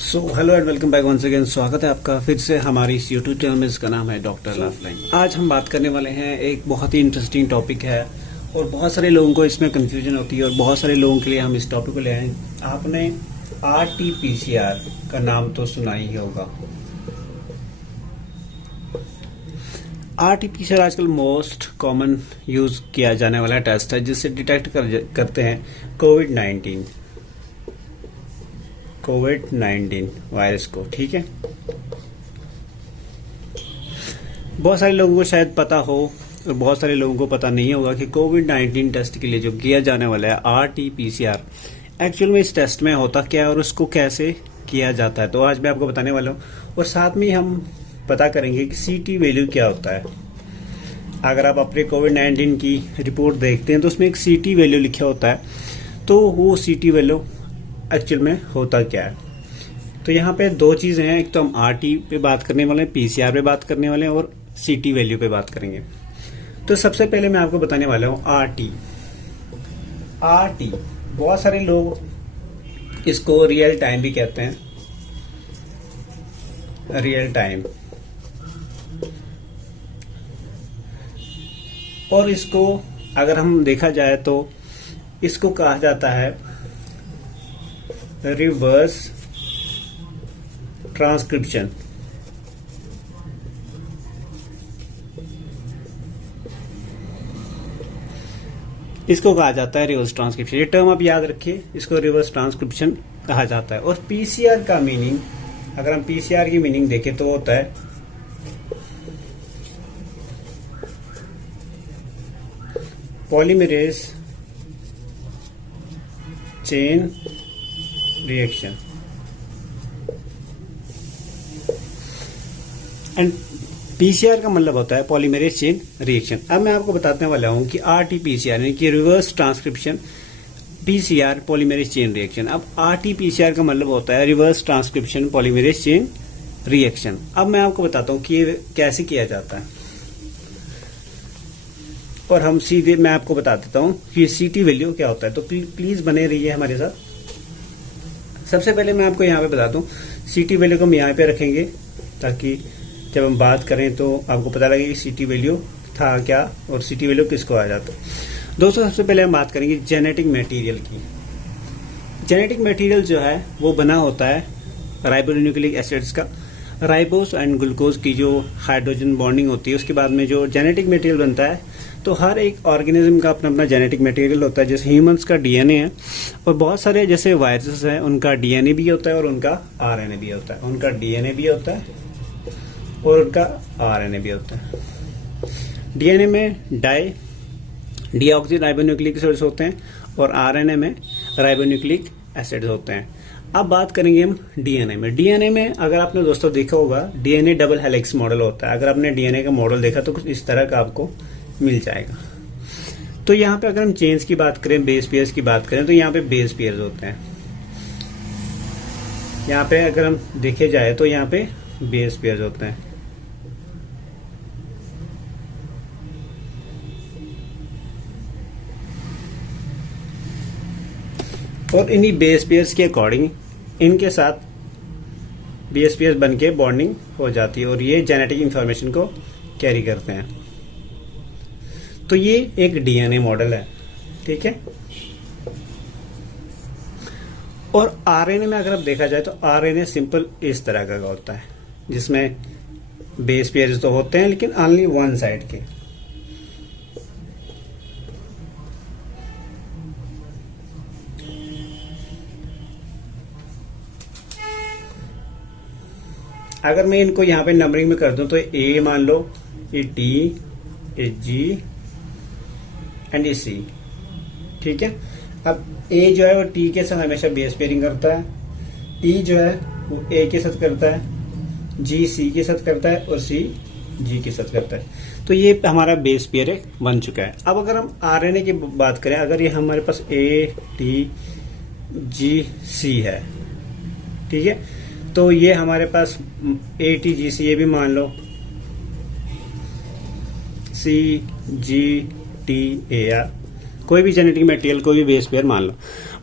So hello and welcome back once again. स्वागत है आपका फिर से हमारी इस यूट्यूब चैनल में, जिसका नाम है डॉक्टर लाइफलाइन। आज हम बात करने वाले हैं, एक बहुत ही इंटरेस्टिंग टॉपिक है और बहुत सारे लोगों को इसमें कंफ्यूजन होती है और बहुत सारे लोगों के लिए हम इस टॉपिक को ले आए। आपने RT-PCR का नाम तो सुना ही होगा। RT-PCR आजकल मोस्ट कॉमन यूज किया जाने वाला टेस्ट है, जिससे डिटेक्ट करते हैं कोविड-19 वायरस को। ठीक है, बहुत सारे लोगों को शायद पता हो और बहुत सारे लोगों को पता नहीं होगा कि कोविड-19 टेस्ट के लिए जो किया जाने वाला है RT-PCR, एक्चुअल में इस टेस्ट में होता क्या है और उसको कैसे किया जाता है। तो आज मैं आपको बताने वाला हूँ और साथ में हम पता करेंगे कि CT वैल्यू क्या होता है। अगर आप अपने कोविड-19 की रिपोर्ट देखते हैं तो उसमें एक CT वैल्यू लिखा होता है, तो वो CT वैल्यू एक्चुअल में होता क्या है। तो यहाँ पे दो चीजें हैं, एक तो हम RT पे बात करने वाले हैं, PCR पे बात करने वाले हैं और CT वैल्यू पे बात करेंगे। तो सबसे पहले मैं आपको बताने वाला हूँ RT। बहुत सारे लोग इसको रियल टाइम भी कहते हैं, रियल टाइम, और इसको अगर हम देखा जाए तो इसको कहा जाता है रिवर्स ट्रांसक्रिप्शन। इसको कहा जाता है रिवर्स ट्रांसक्रिप्शन। ये टर्म आप याद रखिए, इसको रिवर्स ट्रांसक्रिप्शन कहा जाता है। और PCR का मीनिंग, अगर हम PCR की मीनिंग देखें तो होता है polymerase chain reaction. And PCR का मतलब होता है पॉलीमरेज चेन रिएक्शन। अब मैं आपको बताने वाला हूं कि RT-PCR यानी कि reverse transcription PCR polymerase chain reaction. अब RT-PCR का मतलब होता है reverse transcription polymerase chain reaction. अब मैं आपको बताता हूं कि ये कैसे किया जाता है और हम सीधे मैं आपको बता देता हूं कि CT वैल्यू क्या होता है। तो प्लीज बने रहिए हमारे साथ। सबसे पहले मैं आपको यहाँ पे बताता हूँ, CT वैल्यू को हम यहाँ पे रखेंगे ताकि जब हम बात करें तो आपको पता लगे कि CT वैल्यू था क्या और CT वैल्यू किसको आ जाता है। दोस्तों, सबसे पहले हम बात करेंगे जेनेटिक मटेरियल की। जेनेटिक मटेरियल जो है वो बना होता है राइबोन्यूक्लिक एसिड्स का। राइबोस एंड ग्लूकोज की जो हाइड्रोजन बॉन्डिंग होती है, उसके बाद में जो जेनेटिक मटेरियल बनता है। तो हर एक ऑर्गेनिज्म का अपना अपना जेनेटिक मटेरियल होता है। जैसे ह्यूमंस का DNA है और बहुत सारे जैसे वायरसेस हैं, उनका DNA भी होता है और उनका RNA भी होता है। उनका DNA भी होता है और उनका RNA भी होता है। DNA में डीऑक्सी राइबोन्यूक्लिक एसिड्स होते हैं और RNA में राइबोन्यूक्लिक एसिड्स होते हैं। अब बात करेंगे हम DNA में। DNA में अगर आपने दोस्तों देखा होगा, DNA डबल हेलिक्स मॉडल होता है। अगर आपने DNA का मॉडल देखा तो कुछ इस तरह का आपको मिल जाएगा। तो यहाँ पे अगर हम चेन्स की बात करें, बेस पेयर्स की बात करें, तो यहाँ पे बेस पेयर्स होते हैं। यहाँ पे अगर हम देखे जाए तो यहाँ पे बेस पेयर्स होते हैं। और इन्हीं बेस पेयर्स के अकॉर्डिंग इनके साथ बेस पेयर्स बन के बॉन्डिंग हो जाती है और ये जेनेटिक इंफॉर्मेशन को कैरी करते हैं। तो ये एक DNA मॉडल है, ठीक है। और RNA में अगर अब देखा जाए तो RNA सिंपल इस तरह का होता है, जिसमें बेस पेयर्स तो होते हैं लेकिन ओनली वन साइड के। अगर मैं इनको यहाँ पे नंबरिंग में कर दूं तो A मान लो, ये T, ये G एंड ये C, ठीक है। अब A जो है वो T के साथ हमेशा बेस पेयरिंग करता है, T जो है वो A के साथ करता है, G C के साथ करता है और C G के साथ करता है। तो ये हमारा बेस पेयर बन चुका है। अब अगर हम RNA की बात करें, अगर ये हमारे पास A T G C है, ठीक है, तो ये हमारे पास A T G C, ये भी मान लो C G T A R, कोई भी जेनेटिक मटेरियल, कोई भी बेस पेयर मान लो।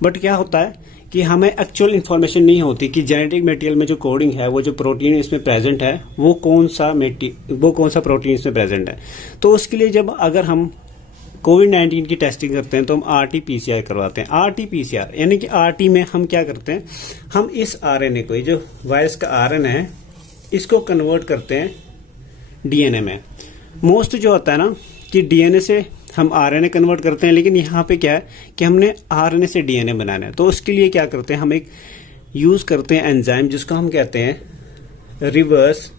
बट क्या होता है कि हमें एक्चुअल इन्फॉर्मेशन नहीं होती कि जेनेटिक मटेरियल में जो कोडिंग है, वो जो प्रोटीन इसमें प्रेजेंट है, वो कौन सा प्रोटीन इसमें प्रेजेंट है। तो उसके लिए जब अगर हम कोविड-19 की टेस्टिंग करते हैं तो हम RT-PCR करवाते हैं। RT-PCR यानी कि RT में हम क्या करते हैं, हम इस RNA को, ये जो वायरस का RNA है, इसको कन्वर्ट करते हैं DNA में। मोस्ट जो होता है ना कि DNA से हम RNA कन्वर्ट करते हैं, लेकिन यहाँ पे क्या है कि हमने RNA से DNA बनाना है। तो उसके लिए क्या करते हैं, हम एक यूज करते हैं एंजाइम जिसको हम कहते हैं रिवर्स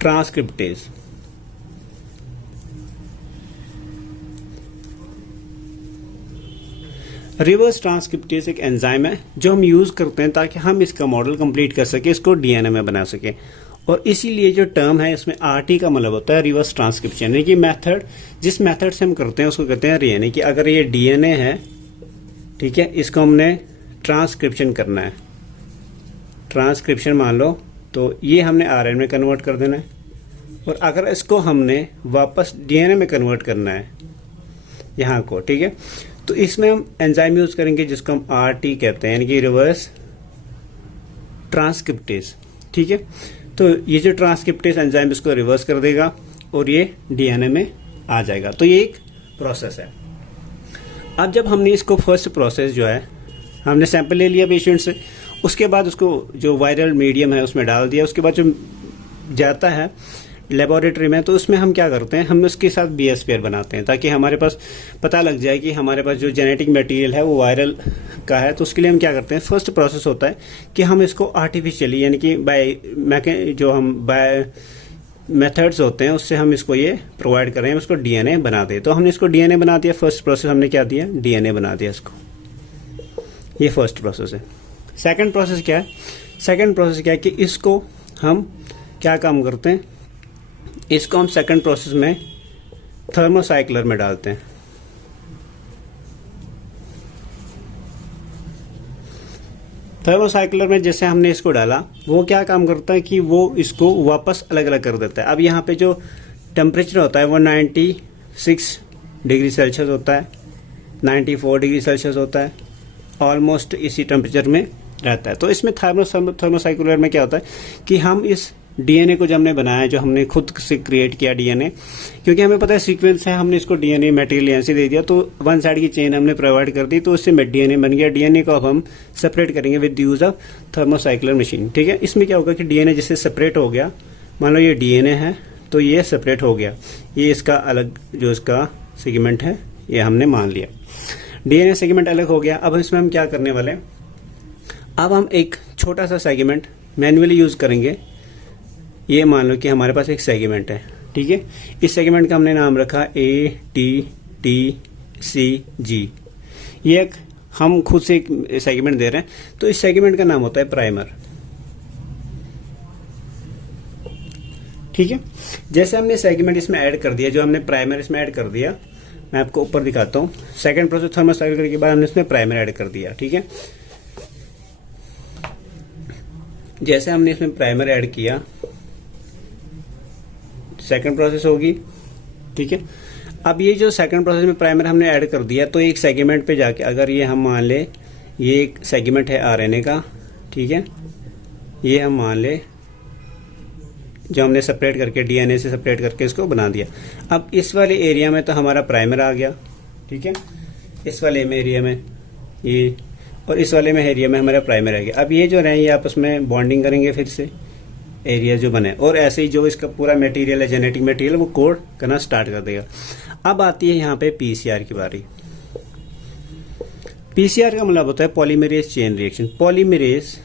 ट्रांसक्रिप्टेज। रिवर्स ट्रांसक्रिप्टेज एक एंजाइम है जो हम यूज करते हैं ताकि हम इसका मॉडल कंप्लीट कर सके, इसको DNA में बना सके। और इसीलिए जो टर्म है इसमें RT का मतलब होता है रिवर्स ट्रांसक्रिप्शन, यानी कि मेथड, जिस मेथड से हम करते हैं उसको कहते हैं यानी कि अगर ये DNA है, ठीक है, इसको हमने ट्रांसक्रिप्शन करना है, ट्रांसक्रिप्शन मान लो, तो ये हमने RNA में कन्वर्ट कर देना है। और अगर इसको हमने वापस DNA में कन्वर्ट करना है यहाँ को, ठीक है, तो इसमें हम एंजाइम यूज करेंगे जिसको हम RT कहते हैं, यानी कि रिवर्स ट्रांसक्रिप्टेज। ठीक है, तो ये जो ट्रांसक्रिप्टेज एंजाइम इसको रिवर्स कर देगा और ये DNA में आ जाएगा। तो ये एक प्रोसेस है। अब जब हमने इसको फर्स्ट प्रोसेस जो है, हमने सैंपल ले लिया पेशेंट से, उसके बाद उसको जो वायरल मीडियम है उसमें डाल दिया, उसके बाद जो जाता है लेबोरेटरी में, तो उसमें हम क्या करते हैं, हम उसके साथ बेस पेयर बनाते हैं ताकि हमारे पास पता लग जाए कि हमारे पास जो जेनेटिक मटेरियल है वो वायरल का है। तो उसके लिए हम क्या करते हैं, फर्स्ट प्रोसेस होता है कि हम इसको आर्टिफिशियली, यानी कि बाय मेथड्स होते हैं उससे हम इसको ये प्रोवाइड करें, हम इसको DNA बना दें। तो हमने इसको DNA बना दिया, फर्स्ट प्रोसेस हमने क्या दिया, DNA बना दिया इसको, ये फर्स्ट प्रोसेस है। सेकेंड प्रोसेस क्या है, सेकेंड प्रोसेस क्या है कि इसको हम क्या काम करते हैं, इसको हम सेकंड प्रोसेस में थर्मोसाइक्लर में डालते हैं। थर्मोसाइक्लर में जैसे हमने इसको डाला, वो क्या काम करता है कि वो इसको वापस अलग अलग कर देता है। अब यहाँ पे जो टेम्परेचर होता है वो 96 डिग्री सेल्सियस होता है, 94 डिग्री सेल्सियस होता है, ऑलमोस्ट इसी टेम्परेचर में रहता है। तो इसमें थर्मोसाइक्लर में क्या होता है कि हम इस DNA को जो हमने बनाया, जो हमने खुद से क्रिएट किया DNA, क्योंकि हमें पता है सीक्वेंस है, हमने इसको DNA मटेरियल यहाँ से दे दिया, तो वन साइड की चेन हमने प्रोवाइड कर दी, तो उससे DNA बन गया। DNA को अब हम सेपरेट करेंगे with use of thermocycler machine. ठीक है, इसमें क्या होगा कि DNA जैसे सेपरेट हो गया, मान लो ये DNA है तो ये सेपरेट हो गया, ये इसका अलग जो इसका सेगमेंट है ये हमने मान लिया, DNA सेगमेंट अलग हो गया। अब इसमें हम क्या करने वाले हैं, अब हम एक छोटा सा सेगमेंट मैन्युअली यूज करेंगे। ये मान लो कि हमारे पास एक सेगमेंट है, ठीक है, इस सेगमेंट का हमने नाम रखा ATTCG। ये एक हम खुद से एक सेगमेंट दे रहे हैं, तो इस सेगमेंट का नाम होता है प्राइमर। ठीक है, जैसे हमने सेगमेंट इसमें ऐड कर दिया, जो हमने प्राइमर इसमें ऐड कर दिया, मैं आपको ऊपर दिखाता हूँ। सेकंड प्रोसेस थर्मोसाइक्लर के बाद हमने इसमें प्राइमर ऐड कर दिया। ठीक है, जैसे हमने इसमें प्राइमर ऐड किया, सेकंड प्रोसेस होगी। ठीक है, अब ये जो सेकंड प्रोसेस में प्राइमर हमने ऐड कर दिया, तो एक सेगमेंट पे जाके, अगर ये हम मान ले ये एक सेगमेंट है RNA का, ठीक है, ये हम मान ले जो हमने सेपरेट करके DNA से सेपरेट करके इसको बना दिया। अब इस वाले एरिया में तो हमारा प्राइमर आ गया, ठीक है, इस वाले में एरिया में ये, और इस वाले में एरिया में हमारा प्राइमर आ गया। अब ये जो रहे ये आपस में बॉन्डिंग करेंगे फिर से, एरिया जो बने, और ऐसे ही जो इसका पूरा मटेरियल है, जेनेटिक मटेरियल, वो कोड करना स्टार्ट कर देगा। अब आती है यहाँ पे PCR की बारी। PCR का मतलब होता है polymerase chain reaction. Polymerase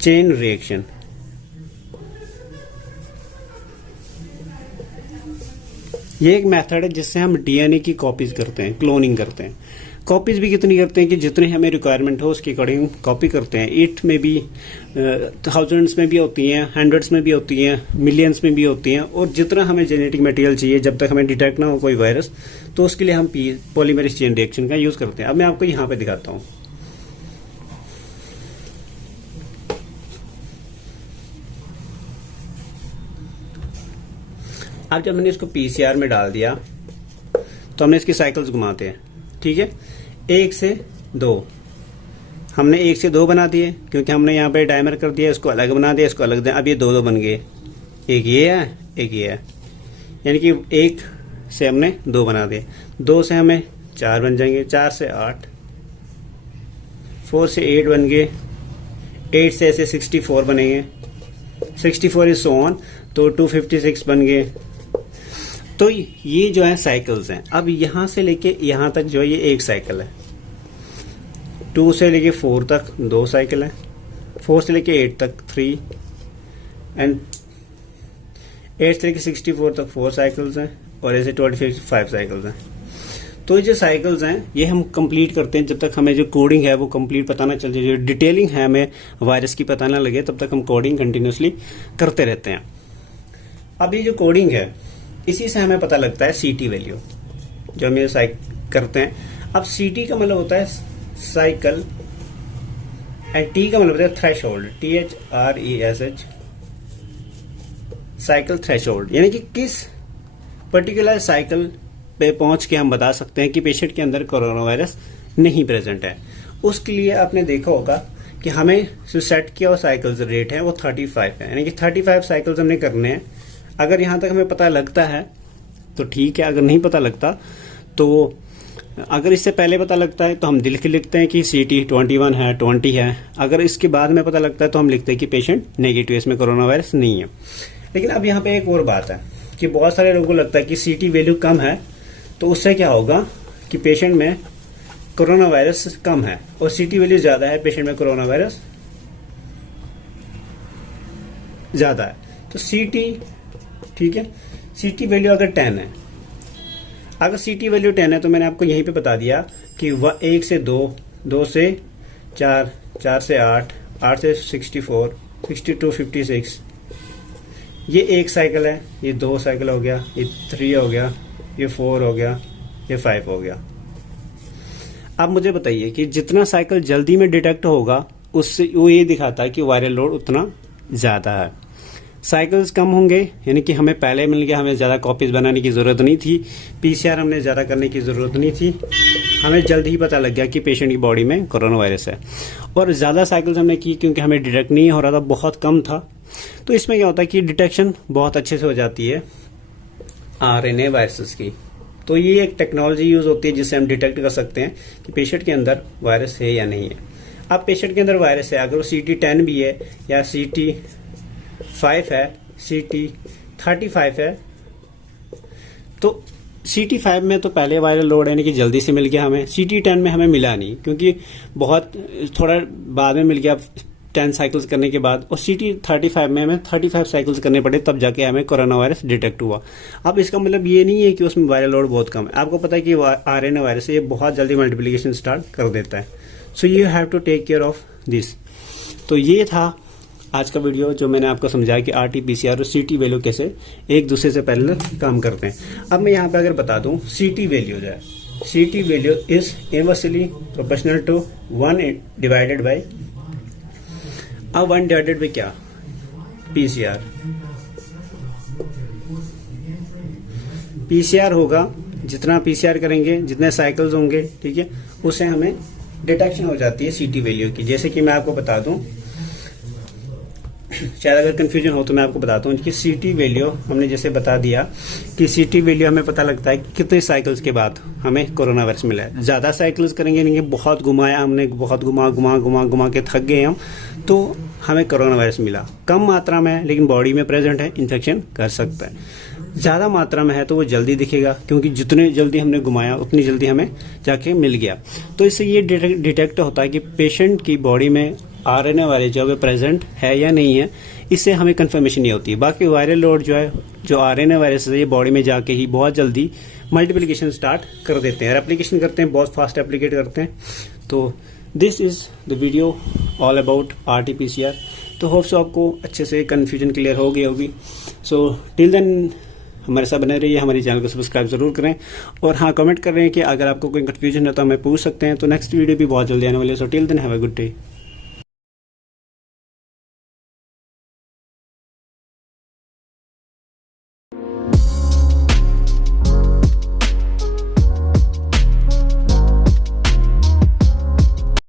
chain reaction, ये एक मेथड है जिससे हम DNA की कॉपीज करते हैं, क्लोनिंग करते हैं। कॉपीज भी कितनी करते हैं कि जितनी हमें रिक्वायरमेंट हो उसके अकॉर्डिंग कॉपी करते हैं। इट में भी थाउजेंड्स में भी होती हैं, हंड्रेड्स में भी होती हैं, मिलियंस में भी होती हैं, और जितना हमें जेनेटिक मटेरियल चाहिए, जब तक हमें डिटेक्ट ना हो कोई वायरस, तो उसके लिए हम पॉलीमरेज चेन रिएक्शन का यूज करते हैं। अब मैं आपको यहाँ पे दिखाता हूँ। अब जब मैंने इसको PCR में डाल दिया, तो हमने इसकी साइकिल्स घुमाते हैं, ठीक है। 1 से 2 हमने 1 से 2 बना दिए, क्योंकि हमने यहाँ पे टाइमर कर दिया, इसको अलग बना दिया, इसको अलग दिया। अब ये 2 बन गए, एक ये है एक ये है, यानी कि 1 से हमने 2 बना दिए। 2 से हमें 4 बन जाएंगे, 4 से 8, 4 से 8 बन गए, 8 से ऐसे 64 बनेंगे, 64 इज सो ऑन, तो 256 बन गए। तो ये जो है साइकिल्स हैं। अब यहां से लेके यहां तक जो है ये एक साइकिल है। 2 से लेके 4 तक 2 साइकिल है, 4 से लेके 8 तक 3, एंड 8 से लेके 64 तक 4 साइकिल्स हैं, और ऐसे 25 साइकिल्स हैं। तो ये जो साइकिल्स हैं ये हम कंप्लीट करते हैं जब तक हमें जो कोडिंग है वो कंप्लीट पता ना चल जाए, जो डिटेलिंग है हमें वायरस की पता ना लगे, तब तक हम कोडिंग कंटिन्यूसली करते रहते हैं। अब ये जो कोडिंग है इसी से हमें पता लगता है सीटी वैल्यू, जो हम ये करते हैं। अब सीटी का मतलब होता है साइकिल, एंड टी का मतलब होता है थ्रेशोल्ड, THRESH, साइकिल थ्रेशोल्ड, यानी कि किस पर्टिकुलर साइकिल पे पहुंच के हम बता सकते हैं कि पेशेंट के अंदर कोरोना वायरस नहीं प्रेजेंट है। उसके लिए आपने देखा होगा कि हमें जो सेट किया हुआ साइकिल्स रेट है वो 35 है, यानी कि 35 साइकिल्स हमने करने हैं। अगर यहां तक हमें पता लगता है तो ठीक है, अगर नहीं पता लगता तो अगर इससे पहले पता लगता है तो हम दिल के लिखते हैं कि CT 21 है, 20 है। अगर इसके बाद में पता लगता है तो हम लिखते हैं कि पेशेंट नेगेटिव, इसमें कोरोना वायरस नहीं है। लेकिन अब यहाँ पे एक और बात है कि बहुत सारे लोगों को लगता है कि CT वैल्यू कम है तो उससे क्या होगा कि पेशेंट में कोरोना वायरस कम है, और CT वैल्यू ज्यादा है, पेशेंट में कोरोना वायरस ज्यादा है। तो CT, ठीक है, CT वैल्यू अगर 10 है, अगर CT वैल्यू 10 है तो मैंने आपको यहीं पे बता दिया कि 1 से 2, 2 से 4, 4 से 8, 8 से 64, 62, 56, ये एक साइकिल है, ये 2 साइकिल हो गया, ये 3 हो गया, ये 4 हो गया, ये 5 हो गया। अब मुझे बताइए कि जितना साइकिल जल्दी में डिटेक्ट होगा उससे वो ये दिखाता है कि वायरल लोड उतना ज्यादा है। साइकिल्स कम होंगे यानी कि हमें पहले मिल गया, हमें ज्यादा कॉपीज बनाने की जरूरत नहीं थी, PCR हमने ज्यादा करने की जरूरत नहीं थी, हमें जल्द ही पता लग गया कि पेशेंट की बॉडी में कोरोना वायरस है। और ज्यादा साइकिल्स हमने की क्योंकि हमें डिटेक्ट नहीं हो रहा था, बहुत कम था। तो इसमें क्या होता है कि डिटेक्शन बहुत अच्छे से हो जाती है RNA वायरसेस की। तो ये एक टेक्नोलॉजी यूज होती है जिससे हम डिटेक्ट कर सकते हैं कि पेशेंट के अंदर वायरस है या नहीं है। अब पेशेंट के अंदर वायरस है, अगर वो CT 10 भी है या CT 5 है, CT 35 है, तो CT 5 में तो पहले वायरल लोड यानी कि जल्दी से मिल गया हमें, CT 10 में हमें मिला नहीं क्योंकि बहुत थोड़ा बाद में मिल गया 10 साइकिल्स करने के बाद, और CT 35 में हमें 35 साइकिल्स करने पड़े तब जाके हमें कोरोना वायरस डिटेक्ट हुआ। अब इसका मतलब ये नहीं है कि उसमें वायरल लोड बहुत कम है, आपको पता है कि RNA वायरस है, ये बहुत जल्दी मल्टीप्लिकेशन स्टार्ट कर देता है। So you have to take care of this. तो ये था आज का वीडियो जो मैंने आपको समझाया कि RT-PCR और CT वैल्यू कैसे एक दूसरे से पैरेलल काम करते हैं। अब मैं यहाँ पे अगर बता दूं CT वैल्यू जो है, CT value is inversely proportional to 1 divided by, अब 1 डिवाइडेड बाय क्या, PCR। PCR होगा, जितना PCR करेंगे, जितने साइकिल्स होंगे, ठीक है, उससे हमें डिटेक्शन हो जाती है CT वैल्यू की। जैसे कि मैं आपको बता दूं, शायद अगर कंफ्यूजन हो तो मैं आपको बताता हूँ कि CT वैल्यू हमने जैसे बता दिया कि CT वैल्यू हमें पता लगता है कि कितने साइकिल्स के बाद हमें कोरोना वायरस मिला है। ज्यादा साइकिल्स करेंगे नहीं, बहुत घुमाया हमने, बहुत घुमा के थक गए हम, तो हमें कोरोना वायरस मिला। कम मात्रा में है लेकिन बॉडी में प्रेजेंट है, इन्फेक्शन कर सकता है। ज्यादा मात्रा में है तो वो जल्दी दिखेगा क्योंकि जितने जल्दी हमने घुमाया उतनी जल्दी हमें जाके मिल गया। तो इससे ये डिटेक्ट होता है कि पेशेंट की बॉडी में RNA वायरस जो है प्रेजेंट है या नहीं है, इससे हमें कंफर्मेशन नहीं होती। बाकी वायरल लोड जो है, जो RNA वायरस है, ये बॉडी में जाके ही बहुत जल्दी मल्टीप्लिकेशन स्टार्ट कर देते हैं, रेप्लिकेशन करते हैं, बहुत फास्ट एप्लीकेट करते हैं। तो this is the video all about RT-PCR। तो होप सो आपको अच्छे से कन्फ्यूजन क्लियर हो गई होगी। सो टिल देन हमारे साथ बने रहिए, हमारे चैनल को सब्सक्राइब जरूर करें, और हाँ कमेंट कर रहे हैं कि अगर आपको कोई कन्फ्यूजन है तो हमें पूछ सकते हैं। तो नेक्स्ट वीडियो भी बहुत जल्दी आने वाली है। So till then have a good day.